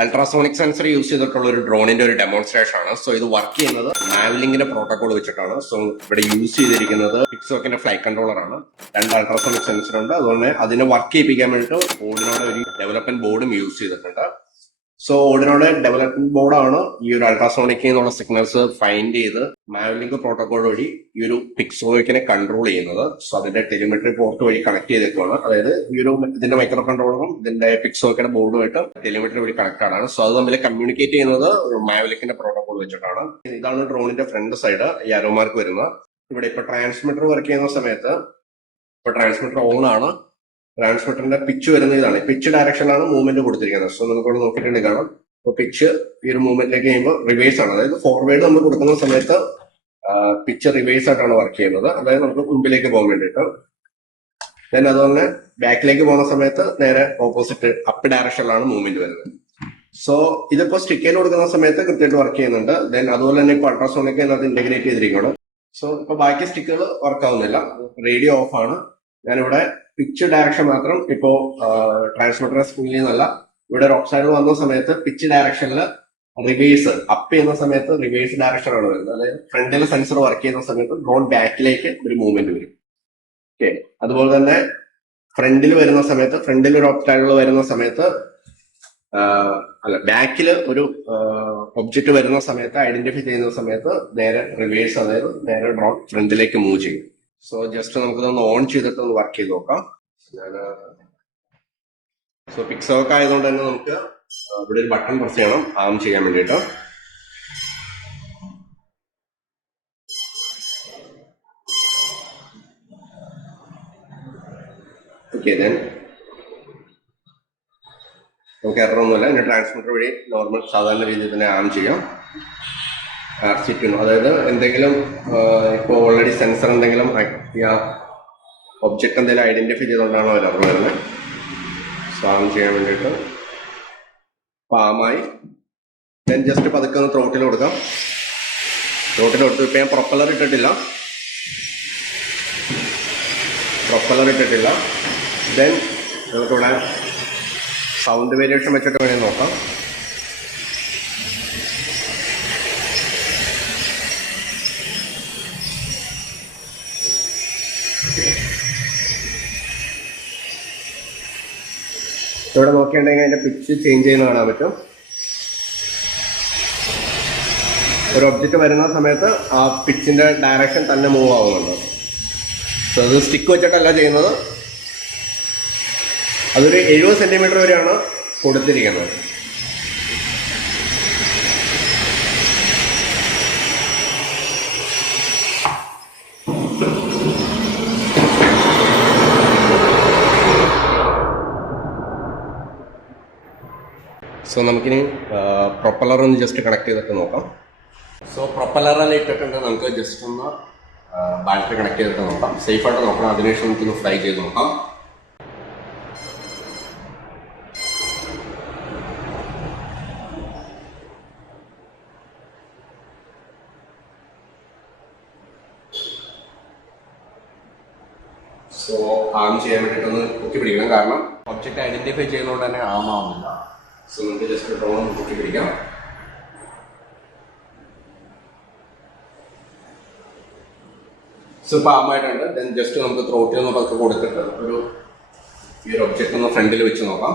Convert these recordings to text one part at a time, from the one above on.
Ultrasonic sensor use ചെയ്തിട്ടുള്ള ഒരു ഡ്രോണിന്റെ ഒരു ഡെമോൺസ്ട്രേഷൻ ആണ്. സോ ഇത് വർക്ക് ചെയ്യുന്നത് മാവ്ലിങ്കിന്റെ പ്രോട്ടോകോൾ വെച്ചിട്ടാണ്. സോ ഇവിടെ യൂസ് ചെയ്തിരിക്കുന്നത് പിക്സോക്കിന്റെ ഫ്ലൈറ്റ് കൺട്രോളർ ആണ്. 2 അൾട്രാസോണിക് സെൻസർ ഉണ്ട്. അതുകൊണ്ട് അതിനെ വർക്ക് ചെയ്യിപ്പിക്കാൻ വേണ്ടിയിട്ട് ഓർഡിനോയുടെ ഒരു ഡെവലപ്മെന്റ് ബോർഡും യൂസ് ചെയ്തിട്ടുണ്ട്. സോ ഓർഡിനോയുടെ ഡെവലപ്മെന്റ് ബോർഡാണ് ഈ ഒരു അൾട്രാസോണിക് എന്നുള്ള സിഗ്നൽസ് ഫൈൻഡ് ചെയ്ത് മാവ്ലിങ്ക് പ്രോട്ടോകോൾ വഴി ഈ ഒരു പിക്സോക്കിനെ കൺട്രോൾ ചെയ്യുന്നത്. സോ അതിന്റെ ടെലിമെട്രി പോർട്ട് വഴി കണക്ട് ചെയ്തേക്കുവാണ്. അതായത് ഈ ഒരു ഇതിന്റെ മൈക്രോ കൺട്രോളറും ഇതിന്റെ പിക്സോക്കിന്റെ ബോർഡുമായിട്ട് ടെലിമെട്രി വഴി കണക്ട് ആണ്. സോ അത് തമ്മിൽ കമ്മ്യൂണിക്കേറ്റ് ചെയ്യുന്നത് മാവ്ലിക്കിന്റെ പ്രോട്ടോകോൾ വെച്ചിട്ടാണ്. ഇതാണ് ഡ്രോണിന്റെ ഫ്രണ്ട് സൈഡ്, ഈ ആരോമാർക്ക് വരുന്നത്. ഇവിടെ ഇപ്പൊ ട്രാൻസ്മിറ്റർ വർക്ക് ചെയ്യുന്ന സമയത്ത് ഇപ്പൊ ട്രാൻസ്മിറ്റർ ഓൺ ആണ്. ട്രാൻസ്മിറ്ററിന്റെ പിച്ച് വരുന്ന ഇതാണ്. പിച്ച് ഡയറക്ഷനിലാണ് മൂവ്മെന്റ് കൊടുത്തിരിക്കുന്നത്. സോ നമുക്കിവിടെ നോക്കിയിട്ടുണ്ടെങ്കിൽ കാണാം. അപ്പോൾ പിച്ച് ഈ ഒരു മൂവ്മെന്റിലേക്ക് കഴിയുമ്പോൾ റിവേഴ്സ് ആണ്. അതായത് ഫോർവേഡ് നമ്മൾ കൊടുക്കുന്ന സമയത്ത് പിച്ച് റിവേഴ്സ് ആയിട്ടാണ് വർക്ക് ചെയ്യുന്നത്. അതായത് നമുക്ക് മുമ്പിലേക്ക് പോകാൻ വേണ്ടിയിട്ട്. ദെൻ അതുപോലെ ബാക്കിലേക്ക് പോകുന്ന സമയത്ത് നേരെ ഓപ്പോസിറ്റ് അപ്പ് ഡയറക്ഷനിലാണ് മൂവ്മെന്റ് വരുന്നത്. സോ ഇതിപ്പോ സ്റ്റിക്കയിൽ കൊടുക്കുന്ന സമയത്ത് കൃത്യമായിട്ട് വർക്ക് ചെയ്യുന്നുണ്ട്. ദെൻ അതുപോലെ തന്നെ ഇപ്പൊ അൾട്രാസോണിക് അതിനകത്ത് ഇന്റഗ്രേറ്റ് ചെയ്തിരിക്കുകയാണ്. സോ ഇപ്പൊ ബാക്കി സ്റ്റിക്കുകൾ വർക്ക് ആവുന്നില്ല. റേഡിയോ ഓഫ് ആണ്. ഞാനിവിടെ പിച്ച് ഡയറക്ഷൻ മാത്രം ഇപ്പോ ട്രാൻസ്മിറ്റർ സ്ക്രീനിൽ നിന്നല്ല, ഇവിടെ റോക്ക് സൈഡ് വന്ന സമയത്ത് പിച്ച് ഡയറക്ഷനിൽ റിവേഴ്സ് അപ്പ് ചെയ്യുന്ന സമയത്ത് റിവേഴ്സ് ഡയറക്ഷൻ ആണ് വരുന്നത്. അതായത് ഫ്രണ്ടിൽ സെൻസർ വർക്ക് ചെയ്യുന്ന സമയത്ത് ഡ്രോൺ ബാക്കിലേക്ക് ഒരു മൂവ്മെന്റ് വരും. ഓക്കെ, അതുപോലെ തന്നെ ഫ്രണ്ടിൽ വരുന്ന സമയത്ത് ഫ്രണ്ടിൽ ഒരു ഒബ്സ്റ്റാക്കിൾ വരുന്ന സമയത്ത് ബാക്കിൽ ഒരു ഒബ്ജക്റ്റ് വരുന്ന സമയത്ത് ഐഡന്റിഫൈ ചെയ്യുന്ന സമയത്ത് നേരെ റിവേഴ്സ്, അതായത് നേരെ ഡ്രോൺ ഫ്രണ്ടിലേക്ക് മൂവ് ചെയ്യും. സോ ജസ്റ്റ് നമുക്കിതൊന്ന് ഓൺ ചെയ്തിട്ട് ഒന്ന് വർക്ക് ചെയ്ത് നോക്കാം. സോ പിക്സോക്ക് ആയതുകൊണ്ട് തന്നെ നമുക്ക് ഇവിടെ ഒരു ബട്ടൺ പ്രസ് ചെയ്യണം ആം ചെയ്യാൻ വേണ്ടിയിട്ട്. ഓക്കെ, ദെൻ നമുക്ക് എററൊന്നുമില്ല. ഇതിന്റെ ട്രാൻസ്മിറ്റർ വഴി നോർമൽ സാധാരണ രീതിയിൽ തന്നെ ആം ചെയ്യാം. അതായത് എന്തെങ്കിലും ഇപ്പോൾ ഓൾറെഡി സെൻസർ എന്തെങ്കിലും ഒബ്ജക്റ്റ് എന്തെങ്കിലും ഐഡന്റിഫൈ ചെയ്തുകൊണ്ടാണോ അവർ എറർ വരുന്നത്. സോ ആം ചെയ്യാൻ വേണ്ടിയിട്ട് ആമായി. ദെൻ ജസ്റ്റ് പതുക്കെ ഒന്ന് ത്രോട്ടിൽ കൊടുക്കാം. ത്രോട്ടിൽ കൊടുത്തു. ഇപ്പം ഞാൻ പ്രൊപ്പല്ലർ ഇട്ടിട്ടില്ല. ദെൻ നമുക്കിവിടെ സൗണ്ട് വേരിയേഷൻ വെച്ചിട്ട് വേണമെങ്കിൽ നോക്കാം. ഇവിടെ നോക്കിയിട്ടുണ്ടെങ്കിൽ അതിന്റെ പിച്ച് ചേഞ്ച് ചെയ്യുന്ന കാണാൻ പറ്റും. ഒരു ഒബ്ജക്റ്റ് വരുന്ന സമയത്ത് ആ പിച്ചിന്റെ ഡയറക്ഷൻ തന്നെ മൂവ് ആവുന്നുണ്ട്. സോ അത് സ്റ്റിക്ക് വെച്ചിട്ടല്ല ചെയ്യുന്നത്. അതൊരു 70 സെന്റിമീറ്റർ വരെയാണ് കൊടുത്തിരിക്കുന്നത്. സോ നമുക്കിനി പ്രൊപ്പല്ലർ ഒന്ന് ജസ്റ്റ് കണക്ട് ചെയ്തിട്ട് നോക്കാം. സോ പ്രൊപ്പല്ലറെല്ലാം ഇട്ടിട്ടുണ്ട്. നമുക്ക് ജസ്റ്റ് ഒന്ന് ബാറ്ററി കണക്ട് ചെയ്തിട്ട് നോക്കാം. സേഫായിട്ട് നോക്കണം. അതിനുശേഷം നമുക്കൊന്ന് ഫ്ലൈ ചെയ്ത് നോക്കാം. സോ ആം ചെയ്യാൻ വേണ്ടിയിട്ടൊന്ന് പൊക്കി പിടിക്കണം. കാരണം ഒബ്ജക്റ്റ് ഐഡന്റിഫൈ ചെയ്യുന്നതുകൊണ്ട് തന്നെ ആം ആവുന്നില്ല. സോ നമുക്ക് ജസ്റ്റ് ഡ്രോൺ പൊക്കി പിടിക്കാം. സോ ഇപ്പോൾ ആമായിട്ടുണ്ട്. ദെൻ ജസ്റ്റ് നമുക്ക് ത്രോട്ടിൽ ഒന്ന് പതുക്കെ കൊടുത്തിട്ട് ഈ ഒരു ഒബ്ജക്റ്റ് ഒന്ന് ഫ്രണ്ടിൽ വെച്ച് നോക്കാം.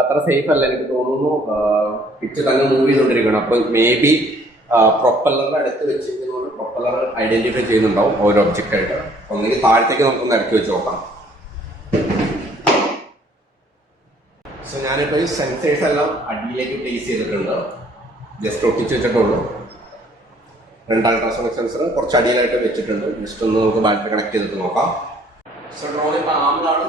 അത്ര സേഫ് അല്ല എനിക്ക് തോന്നുന്നു. പിച്ച് തന്നെ മൂവ് ചെയ്തുകൊണ്ടിരിക്കണം. അപ്പൊ മേ ബി പ്രൊപ്പല്ലറിന്റെ അടുത്ത് വെച്ചിരിക്കുന്നതുകൊണ്ട് പ്രൊപ്പല്ലർ ഐഡന്റിഫൈ ചെയ്യുന്നുണ്ടാവും ഓരോ ഒബ്ജക്റ്റ് ആയിട്ട്. ഒന്നെങ്കിൽ താഴത്തേക്ക് നമുക്കൊന്ന് ഇറക്കി വെച്ച് നോക്കാം. സോ ഞാനിപ്പോ ഈ സെൻസേഴ്സ് എല്ലാം അടിയിലേക്ക് പ്ലേസ് ചെയ്തിട്ടുണ്ട്. ജസ്റ്റ് ഒട്ടിച്ച് വെച്ചിട്ടുള്ളൂ. 2 അൾട്രാസോണിക് സെൻസർ കുറച്ച് അടിയിലായിട്ട് വെച്ചിട്ടുണ്ട്. ജസ്റ്റ് ഒന്ന് നമുക്ക് ബാറ്ററി കണക്ട് ചെയ്തിട്ട് നോക്കാം. സോ ഡ്രോൺ ഇപ്പൊ ആമിലാണ്.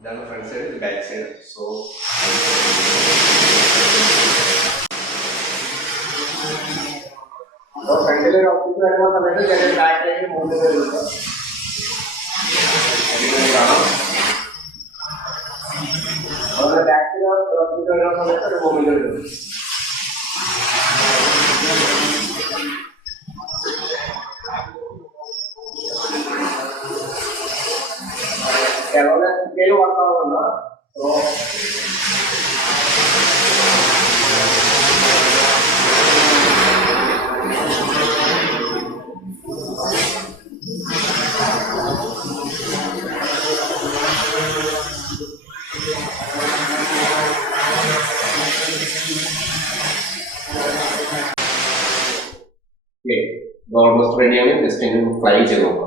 ഇതാണ് front side, back side. So ഫ്രണ്ടിൽ ഒരു ഒബ്ജക്റ്റ് വരുന്ന സമയത്ത് ചെറിയ ബാക്കിലേക്ക് മൂന്ന് പേരുണ്ട്. കാണാം അതുപോലെ ബാക്കിൽ ഒബ്ജക്റ്റ് വരുന്ന സമയത്ത് ഒരു മൂന്ന് പേരുണ്ട്. അതുപോലെ സ്കെയിൽ വർക്കാവുന്നുണ്ട്. ഓൾമോസ്റ്റ് റെഡിയാണ്. ജസ്റ്റ് ഫ്ലൈ ചെയ്ത് നോക്കാം.